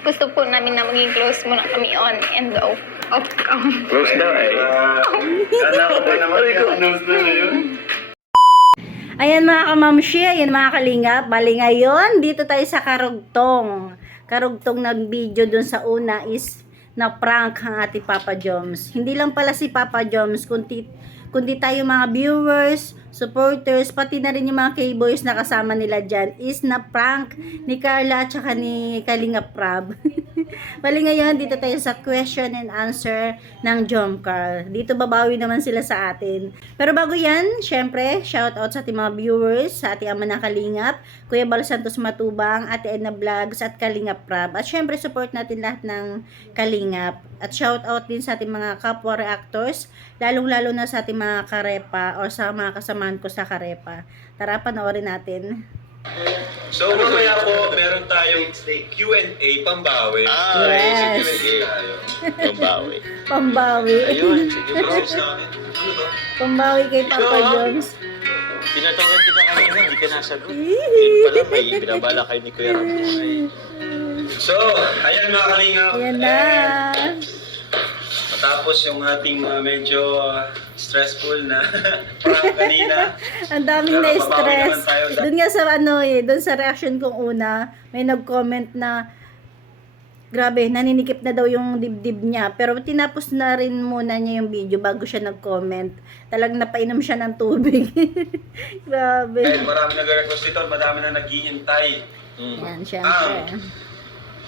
Gusto po namin na maging close muna kami on and off cam. Close daw eh. Anak ko naman i-announce na yun. Ayan mga kamamshi, ayan mga kalingap. Bali ngayon, dito tayo sa Karugtong. Karugtong na video dun sa una is na prank ang ating Papa Joms. Hindi lang pala si Papa Joms, kundi tayo mga viewers, supporters, pati na rin yung mga K-boys na kasama nila dyan is na prank ni Carla at saka ni Kalinga Prab. Bali ngayon, dito tayo sa question and answer ng Jomcar. Dito babawi naman sila sa atin. Pero bago yan, syempre, shout out sa ating mga viewers, sa ating ama na Kalingap, Kuya Bal Santos Matubang, Ate Edna Vlogs at Kalinga Prab. At syempre, support natin lahat ng Kalingap. At shout out din sa ating mga kapwa reactors, lalong-lalo na sa ating mga karepa o sa mga kasamaan ko sa karepa. Tara, panoorin natin. So, mamaya po, meron tayong Q&A pambawi. Yes. Sige, Q&A tayo. Pambawi. Pambawi. Ayun, sige bro. Process namin. Ano to? Pambawi kay Papa Joms. Pinatawagan kita kanina, hindi ka nasagot. Yun pala, may binabala kayo ni Kuya Rambo. So, ayan mga kalingap. Ayan na. Matapos yung ating medyo stressful na prank kanina. Ang daming Pero na-stress. babawi naman tayo. Doon nga sa doon sa reaction kong una, may nag-comment na grabe, naninikip na daw yung dibdib niya. Pero tinapos na rin muna niya yung video bago siya nag-comment. Talagang napainom siya ng tubig. Grabe. Dahil marami nag-request dito, marami na naghihintay. Yan, syempre.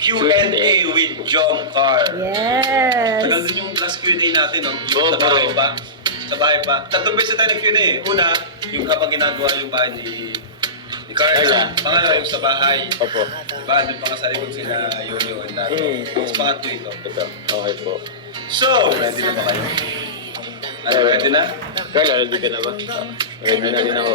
Q&A with Jomcar. Yes. Tagal din yung last Q&A natin, no? Oo, Sa bahay bro. pa. Sa bahay pa. Tatlong beses tayo nag-Q&A. Una, yung habang ginagawa yung bahay ni Carla. Carla. Pangalawa, yung sa bahay. Opo. Diba? Doon pa nga sa likod sila Yoyo and Dato. Tapos pangatlo ito. Ito, okay po. So, ready na ba kayo? Ano, ready na? Carla, ready ka na ba? Ready na din ako.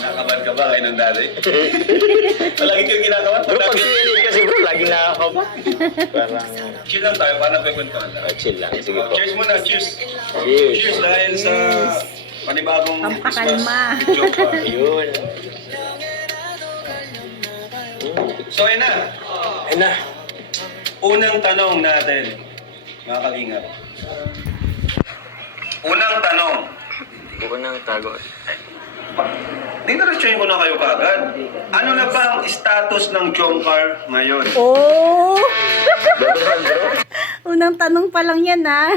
Kinakabahan ka ba kayo ng dati? Palagi kayong kinakabahan? Bro, pag Q&A kasi bro, lagi nakakaba. Parang, Chill lang tayo, paano kwekwentuhan lang? chill lang. Sige po. Cheers muna, cheers! Cheers. Cheers dahil sa panibagong Pampakalma. Christmas with Jomcar. Ayun. So, ayun na. Ayun na. Unang tanong natin, mga kalingap. Unang tanong. Buko ng tago. Diniretsuhin ko na kayo kagad. Ano na ba ang status ng Jomcar ngayon? Oh! Babahan bro. Unang tanong pa lang yan, ha?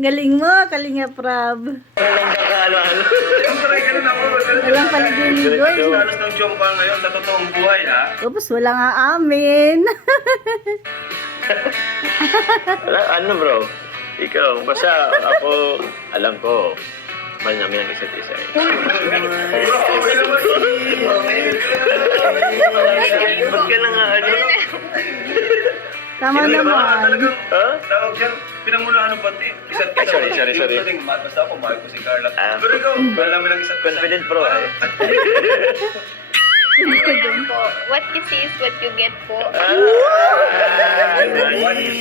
Galing mo, Kalinga Prab. Walang kakalo-halo. Siyempre, ganun ako. Walang paligoy-ligoy. Ang status ng Jomcar ngayon sa totoong buhay, ha? Tapos wala nga amin. Ano bro? Ikaw, basta ako, alam ko, mahal namin ang isa't isa eh. Ba't ka na nga ano? Tama Talagang, naman. Ha? tawag yan, pinangunahan ng pati. Isa't Ay, sorry. Hindi ko basta ako, mahal ko si Carla. Ah. Pero ikaw, mahal namin ang isa't isa. Confident bro eh. Ayun po. What you see is what you get po. What you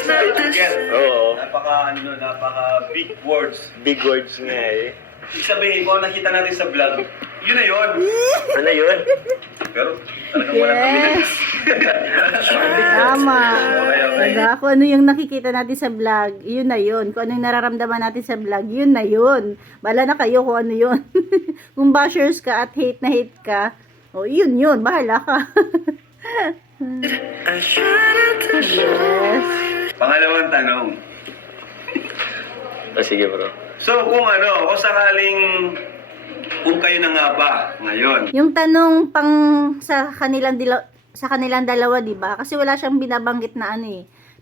see, what you get. Oo. Napaka big words. Big words nga eh. Ibig sabihin, kung ano nakita natin sa vlog, yun na yun. Ano yun? Pero talagang walang Yes. Tama. Diba? Kung ano yung nakikita natin sa vlog, yun na yun. Kung ano yung nararamdaman natin sa vlog, yun na yun. Bala na kayo kung ano yun. Kung bashers ka at hate na hate ka, o yun yun, bahala ka. Yes. Pangalawang tanong. Sige bro. So kung kung kayo na nga ba ngayon? Yung tanong pang sa kanilang dalawa, 'di ba? Kasi wala siyang binabanggit na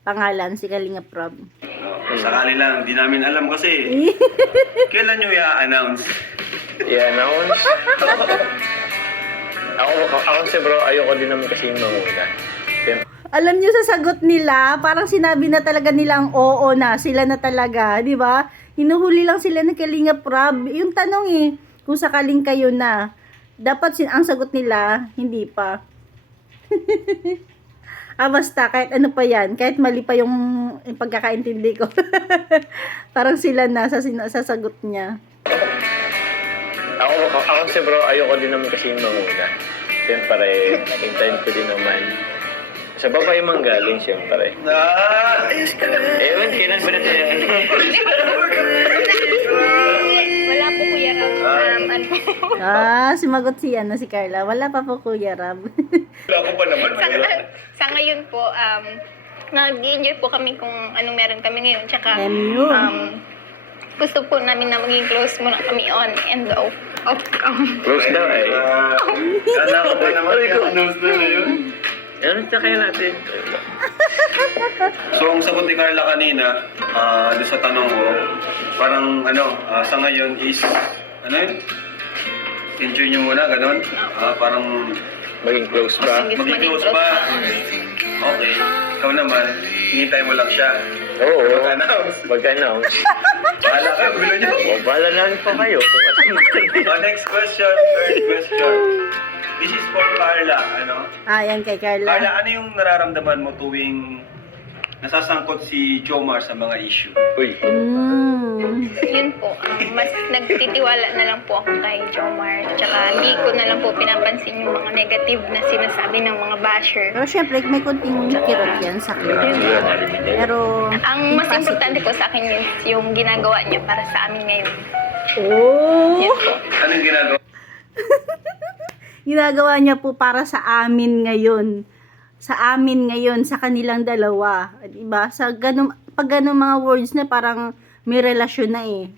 pangalan si Kalinga Prab. Sakali lang, di namin alam kasi kailan nyo i-announce? I-announce? Ako kasi bro, ayoko din naman kasi yung manguna. Alam niyo sa sagot nila, parang sinabi na talaga nilang oo na, sila na talaga, 'di ba? Hinuhuli lang sila ng Kalinga Prab. Yung tanong kung sakaling kayo na, dapat ang sagot nila, hindi pa. Basta, kahit ano pa yan, kahit mali pa yung pagkakaintindi ko. Parang sila na sa sagot niya. Ako kasi bro, ayoko din naman kasi yung manguna. Siyempre, hintayin ko din naman. Sa babae mang galing, siyempre. Ewan, kailan ba natin yan? Wala po Kuya Ram. Ano po? Sumagot si Carla. Wala pa po Kuya Rab. Wala ko pa naman. Sa ngayon po, nag-enjoy po kami kung anong meron kami ngayon. Tsaka, MU. gusto po namin na maging close muna kami on and off. Close daw eh. Anak ko pa naman. Close na yun. Ano sa kaya natin? So, ang sagot ni Carla kanina, doon sa tanong ko, parang sa ngayon is, enjoy nyo muna, ganun. Parang Maging close ba? maging close pa. Okay. Ikaw naman, hinihintay mo lang siya. Oo. Mag-announce. Mag-announce. Bahala kayo, gulo nyo. O, bahala na rin po kayo. Kung ano. Next question, third question. This is for Carla, Yan kay Carla. Carla, ano yung nararamdaman mo tuwing nasasangkot si Jomar sa mga issue? Uy. Yun po, mas nagtitiwala na lang po ako kay Jomar. Tsaka hindi ko na lang po pinapansin yung mga negative na sinasabi ng mga basher. Pero syempre, may konting kirot yan sa akin. Pero, Ang mas importante po sa akin yun, yung ginagawa niya para sa amin ngayon. Yan po. Anong ginagawa? ginagawa niya po para sa amin ngayon. Sa amin ngayon, sa kanilang dalawa. Diba? Pag ganun mga words na parang may relasyon na eh.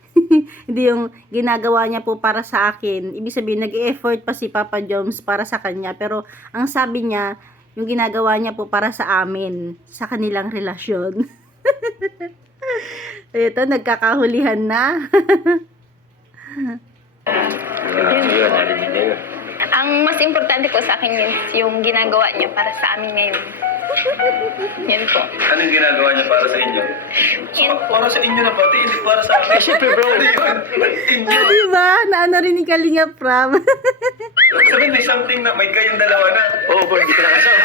Hindi yung ginagawa niya po para sa akin. Ibig sabihin, nag-e-effort pa si Papa Joms para sa kanya. Pero ang sabi niya, yung ginagawa niya po para sa amin, sa kanilang relasyon. Ito, nagkakahulihan na. Yun, narinig na yun. Ang mas importante po sa akin yun, yung ginagawa niya para sa amin ngayon. Yan po. Anong ginagawa niya para sa inyo? Yan po. Para sa inyo na pati, hindi para sa akin. Siyempre bro. Ano yun? Inyo. Diba? Naano rin ni Kalinga Prab. Sabihin, may something na may kayong dalawa na. Oo, bro, hindi ka nakasama.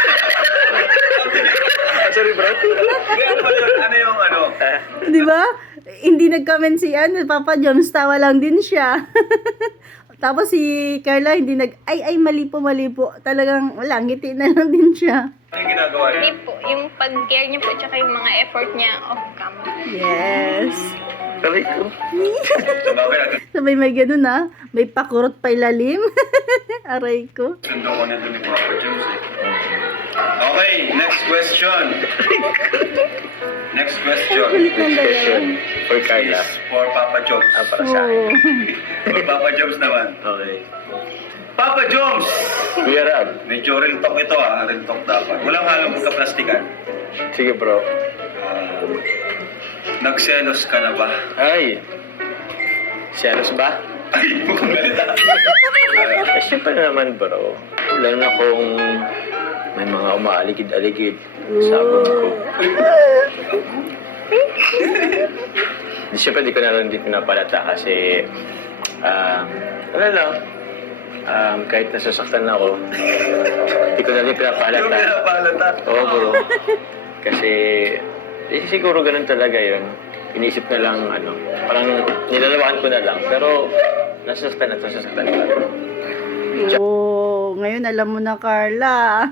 Sorry bro. Kaya ano ba yun? Ano yung Diba? Hindi nag-comment si Papa Joms, tawa lang din siya. Tapos si Carla hindi ay mali po. Talagang wala, ngiti na lang din siya. Ano yung ginagawa niya? Hindi po. Yung pag-care niya po, tsaka yung mga effort niya off-cam. Yes. Sabi ko. Sabagay natin. Sabay may ganun may pakurot pa ilalim. Aray ko. Sundo ko nito ni Papa James eh. Okay, next question. Next question. Kulit ng Next question. dalawa. For Carla. Is for Papa Jones. Para sa akin. Oo. For Papa Jones naman. Okay. Papa Jones! Kuya Rab. Medyo real talk ito real talk dapat. Walang halong kaplastikan. Sige bro. Nagselos ka na ba? Ay. Serious ba? Ay, mukhang galita. Siyempre naman bro. Wala na kung may mga umaaligid-aligid sa abon ko. Siyempre di ko na rin din pinapalata kasi ano lang, kahit nasasaktan ako, di ko na rin Yung pinapalata. pinapalata. Oo bro. Kasi siguro ganun talaga yun. Inisip na lang parang nilalawakan ko na lang. Pero nasasaktan pa rin. Oo, ngayon alam mo na Carla.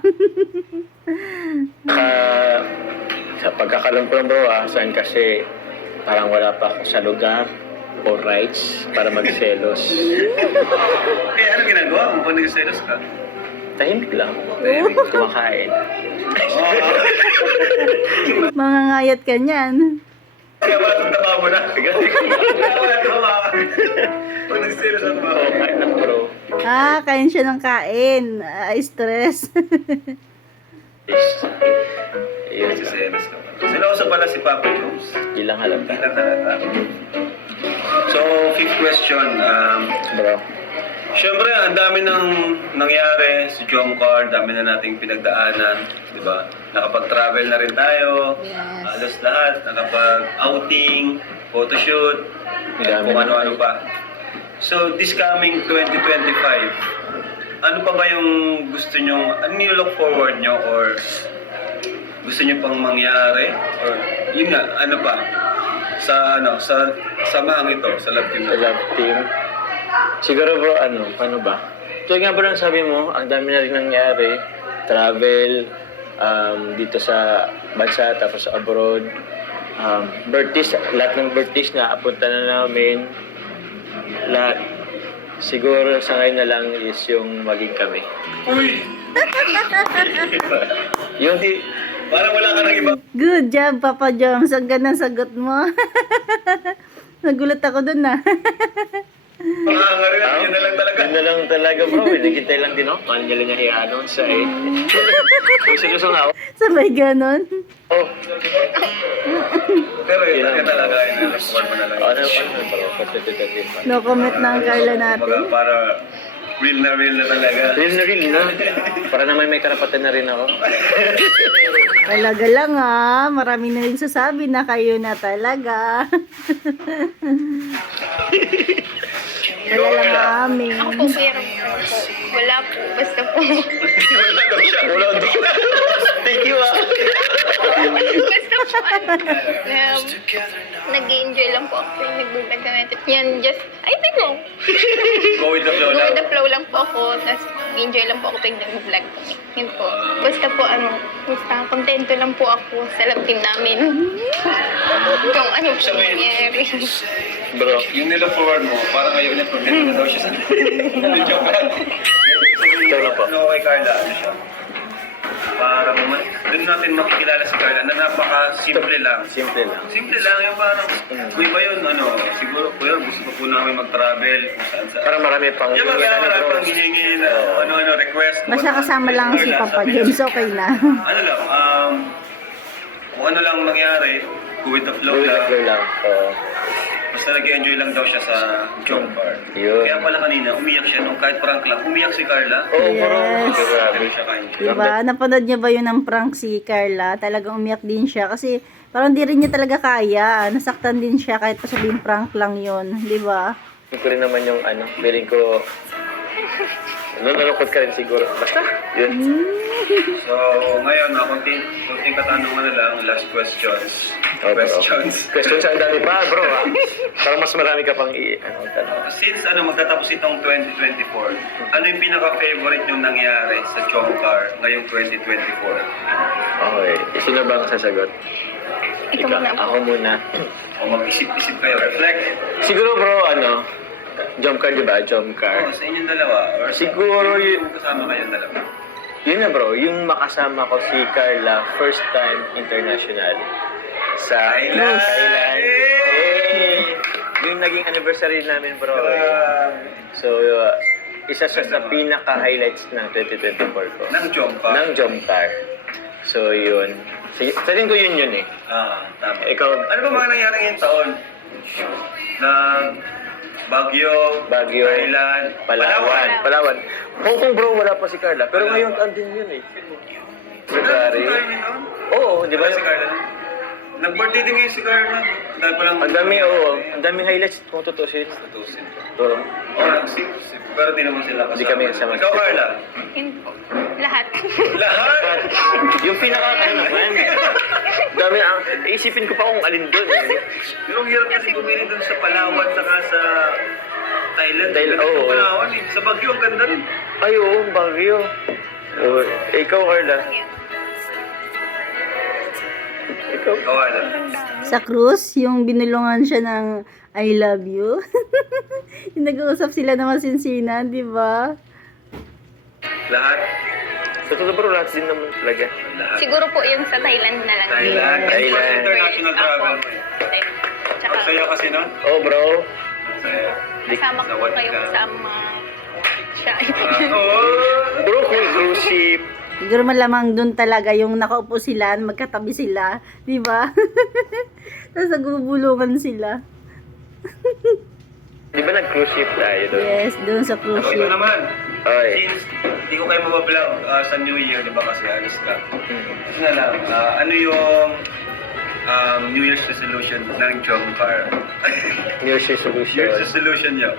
Sa pagkakalam ko lang bro, saan kasi parang wala pa ako sa lugar o rights para magselos. Kaya ano ginagawa mo kung nagselos ka? Tahimik lang. Kumakain. Mga ngayat ka niyan. Kaya wala kang taba mo na. Kaya wala kang taba. Pag nagselos ako ba? Oo, kain lang bro. Kain siya ng kain. Stress. Yun. Nagselos ka pa. Sinuso pala si Papa Jones. Di lang halata. Hindi lang halata. So, fifth question. Bro. Siyempre, ang dami nang nangyari si Jomcar, dami na nating pinagdaanan, di ba? Nakapag-travel na rin tayo, Yes. halos lahat, nakapag-outing, photoshoot, at kung ano-ano pa. So, this coming 2025, ano pa ba yung gusto nyo, ano yung look forward nyo or gusto nyo pang mangyari? Or, yun nga, ano pa? Sa samahang ito, sa love team Sa na. love team. Siguro bro, paano ba? So nga bro, ang sabi mo, ang dami na rin nangyari. Travel, dito sa bansa, tapos abroad. Birthdays, lahat ng birthdays na apunta na namin. Lahat. Siguro sa ngayon na lang is yung maging kami. Uy! Yung Parang wala ka nang iba. Good job, Papa Joms. Ang ganda ng sagot mo. Nagulat ako dun na. Yun na lang talaga. Yun na lang talaga bro. Naghintay lang din ako. Paano nila niya i-announce eh. Gusto ako. Sabay ganon. Oh, Pero yun Yun lang. talaga. Yun mo na lang. ano bro? Kasi No comment na ang Carla natin. Kumbaga, para real na talaga. real na. Para naman may karapatan na rin ako. Talaga lang ah. Marami na rin sasabi na kayo na talaga. Wala lang amin. Ako po, pero po. Wala po. Basta po. Wala daw siya. Wala daw. Thank you ah. Basta po, nag-enjoy lang po ako yung nag-vlog kami. Yan, just, ay, teko. Go with the flow Go lang. with the flow lang po ako. Tapos, nag-enjoy lang po ako tuwing nag-vlog kami. Yun po. Basta po, basta kontento lang po ako sa love team namin. Kung ano po nangyari. Bro, Yung nila-forward mo, parang ayaw niya forget na daw siya sa... Joke lang. ito na po. Ano kay Carla, ano siya? Parang doon natin makikilala si Carla na napaka-simple lang. Simple lang. Simple lang, yung parang, kung iba yun, siguro po yun, gusto ko po namin mag-travel, kung saan saan. Para marami pang Yung mga marami pang hihingi na, request. Basta kasama lang si Papa James, okay na. Ano lang, kung ano lang mangyari, go with the flow Go with the lang. flow lang. Oo. Basta nag-enjoy lang daw siya sa joke bar. Yun. Kaya pala kanina, umiyak siya nung kahit prank lang. Umiyak si Carla. Oo, bro. Yes. Grabe. Grabe siya kayo. Diba? Napanood niya ba yun ng prank si Carla? Talagang umiyak din siya kasi parang di rin niya talaga kaya. Nasaktan din siya kahit pa sabihin prank lang yun. Diba? Hindi ko rin naman yung feeling ko, nalulungkot ka rin siguro. Basta, yun. So, ngayon, kunting katanungan na lang, last questions. Oh, bro. Questions. Questions ang dami pa, bro. Ah. Parang mas marami ka pang tanong. Since magtatapos itong 2024, ano yung pinaka-favorite yung nangyari sa Chongkar ngayong 2024? Okay. Sino ba ang sasagot? Ikaw muna po. Ako muna. O mag-isip-isip kayo, reflect. Siguro bro, jump car, di ba? Jump car. Sa inyong dalawa. Or Siguro yung kasama kayong dalawa. Yun na bro, yung makasama ko si Carla, first time international sa Thailand. Thailand. Hey! Yung naging anniversary namin bro. So, isa siya sa pinaka-highlights ng 2024 ko. Ng Chongkar. Ng jump car. So, yun. Sige, sa rin ko yun eh. Tama. Ikaw, Ano ba mga nangyari ngayong taon? Na Baguio, Thailand, Palawan. Hong Kong bro, wala pa si Carla. Pero ngayon, andin yun eh. February. Oo, di ba? Si Carla? Nag-birthday din ngayon si Carla. Dahil pa lang... Ang dami, ang daming highlights kung tutusin. Tutusin. Oo. Pero di naman sila kasama. Di kami kasama. Ikaw, Carla? Yun po. Lahat. Lahat! Yung naman. Dami isipin ko pa kung alin doon. Yung hirap kasi bumili dun sa Palawan saka sa Thailand. Oo. Palawan eh. Sa Baguio, ang ganda rin. Ay, oo, Baguio. Oo. Ikaw, Carla. Ikaw. Ikaw, Carla. Sa cruise, yung binulungan siya ng I love you. Yung nag-uusap sila na masinsinan, di ba? Lahat? Sa totoo bro, lahat din naman talaga. Lahat. Siguro po yung sa Thailand na lang. Thailand. Thailand. First international travel mo eh. Tsaka, Ang saya kasi nun. Oh, bro. Ang saya. kasama ko Nawad kayo ka. kasama siya. Oo. Bro, cruise ship. Siguro malamang dun talaga yung nakaupo sila, magkatabi sila, di ba? Tapos nagbubulungan sila. Di ba nag-cruise ship tayo doon? Yes, dun sa cruise Ito ship. naman. Okay. Since di ko kayo mabablog sa New Year, di ba kasi alis ka. Ito na lang, ano yung New Year's resolution ng Jomcar? New Year's New Year's resolution. resolution nyo?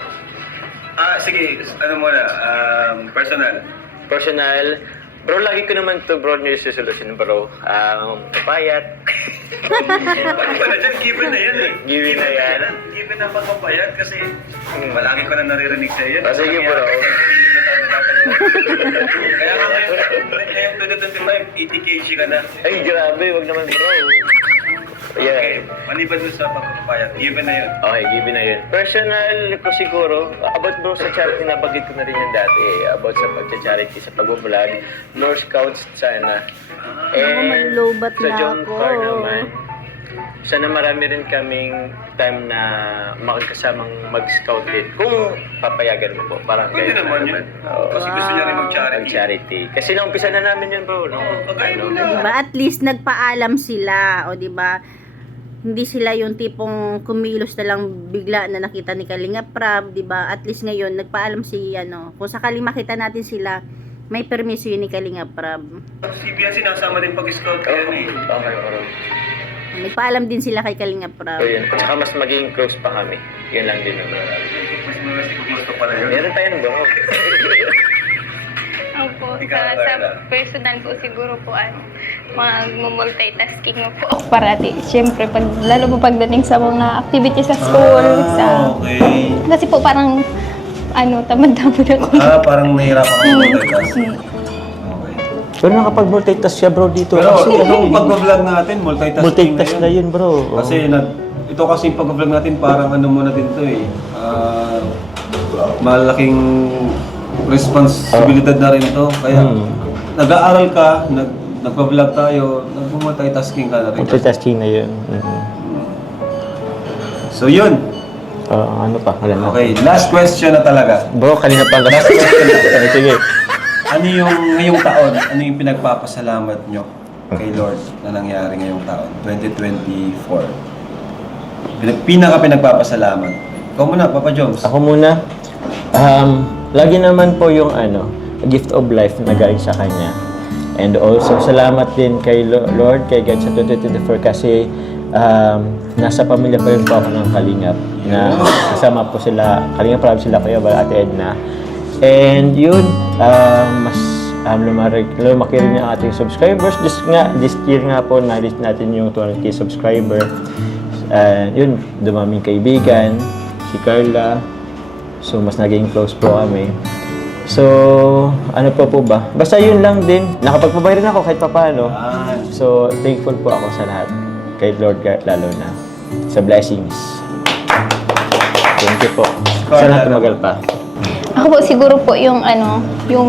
Sige, ano muna, personal. Personal. Bro, lagi ko naman to bro, New Year's resolution bro. Payat. Pati pala dyan, given na yan eh. Given na yan. Given na pagpapayat kasi palagi ko na naririnig sa'yo yan. Sige, bro. Hindi na tayo Kaya nga ngayon 2025, 80 kg ka na. Ay, grabe, wag naman bro. Okay, Yeah. maliban doon sa pagpapayat, given na yun. Okay, given na yun. Personal ko siguro, about bro sa charity, nabagit ko na rin yan dati about sa pagcha-charity, sa pag-vlog, more scouts sana. may lobat sa na John ako. Carr naman, sana marami rin kaming time na makakasamang mag-scout din. Kung papayagan mo po, parang Pwede ganyan naman yun. Oo. Kasi gusto niya rin mag-charity. Mag-charity. Kasi naumpisa na namin yun bro. No? Kagaya Ano, nila. Diba? At least nagpaalam sila, o diba? Hindi sila yung tipong kumilos na lang bigla na nakita ni Kalinga Prab, diba? At least ngayon, nagpaalam si, kung sakaling makita natin sila, may permiso yun ni Kalinga Prab. Si Biancy nasama din pag-scout kaya na eh. Okay, bro. Nagpaalam din sila kay Kalinga Prab. So yun. At saka mas magiging close pa kami. Yun lang din naman. Mas gusto pala yun. Meron tayo bro. Opo, Ikaw, sa Carla. personal ko siguro po mag-multitasking na po ako parati. Siyempre, lalo pa pagdating sa mga activities sa school, Okay. kasi po parang, tamad-tamad ako. Parang nahihirapan ka mag-multitask. Hmm. Okay. Pero nakapag-multitask siya bro dito. Pero itong pag-vlog natin, multitasking multitask na yun bro. Kasi ito kasi yung pag-vlog natin parang muna din to eh. Malaking responsibilidad na rin to. Kaya nag-aaral ka, nagpa-vlog tayo, nag-multitasking ka na rin. Multitasking na yun. So yun. Ano pa? Wala na. Okay, last question na talaga. Bro, kanina pa Last question na. Sige. Ano yung ngayong taon, ano yung pinagpapasalamat nyo kay Lord na nangyari ngayong taon, 2024? Pinagpapasalamat. Ikaw muna, Papa Joms. Ako muna. Lagi naman po yung gift of life na galing sa Kanya. And also, salamat din kay Lord, kay God sa 2024 kasi nasa pamilya pa rin po ako ng Kalingap na kasama po sila, Kalingap Prab sila, Kuya Bal, Ate Edna. And yun, mas lumaki rin yung ating subscribers. This year nga po, na-reach natin yung 200k subscriber. Yun, dumaming kaibigan, si Carla. So, mas naging close po kami. So, ano pa po ba? Basta yun lang din. Nakapagpabay rin ako kahit papaano. So, thankful po ako sa lahat. Kay Lord lalo na. Sa blessings. Thank you po. Sana tumagal pa. Ako po siguro po yung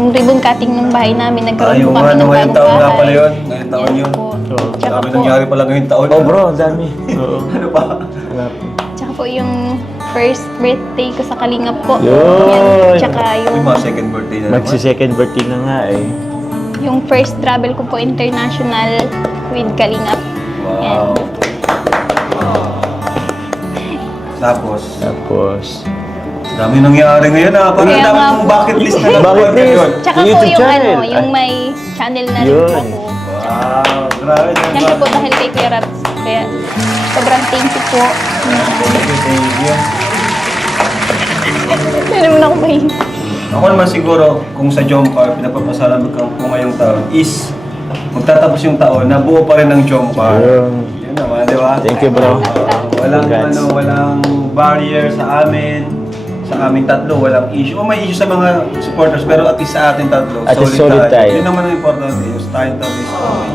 ribbon cutting ng bahay namin. Nagkaroon po kami ng ngayong bagong taon nga bahay. pala yun. Ngayong taon Yes yun. po. Oo. Tsaka Dami po, nangyari pala ngayong taon. Oh bro, ang dami. Oo. Ano pa? Wala po. tsaka po yung first birthday ko sa Kalingap po. Yun! Yan. Tsaka Yung yung, mga second birthday na naman. Magsi-second birthday na nga eh. yung first travel ko po international with Kalingap. Wow. Tapos, dami nangyari ngayon ah. Parang Kaya dami nga mong po. bucket list na naman. Bucket list. Yun. Tsaka Yung po YouTube yung channel. yung may channel na rin po Yun. ako. Wow, grabe na. Siyempre po dahil kay Kuya Raps. Kaya sobrang thank you po. Thank you. Hindi naman ako mahilig. Ako naman siguro, kung sa Jomcar, pinapapasalamat ko po ngayong taon is magtatapos yung taon na buo pa rin ng Jomcar. Yun. Yun naman, di ba? Thank you bro. Walang Congrats. walang barrier sa amin. Sa aming tatlo, walang issue. O may issue sa mga supporters, pero at least sa ating tatlo, At least solid tayo. Yun naman ang importante. Yung tayong tatlo is okay.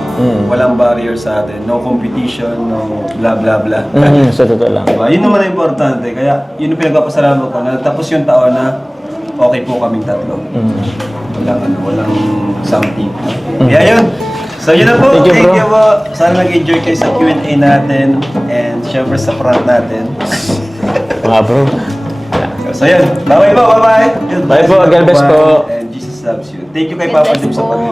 Walang barrier sa atin. No competition, no blah blah blah. Sa totoo lang. Diba? Yun naman ang importante. Kaya yun yung pinagpapasalamat ko na tapos yung taon na okay po kaming tatlo. Walang something. Kaya yun. So yun na po. Thank you, bro. po. Sana nag-enjoy kayo sa Q&A natin and syempre sa prank natin. Mga bro. So yun. Bye-bye po. Bye-bye. Bye po. God bless po. And Jesus loves you. Thank you kay Papa God bless Jim sa po. pag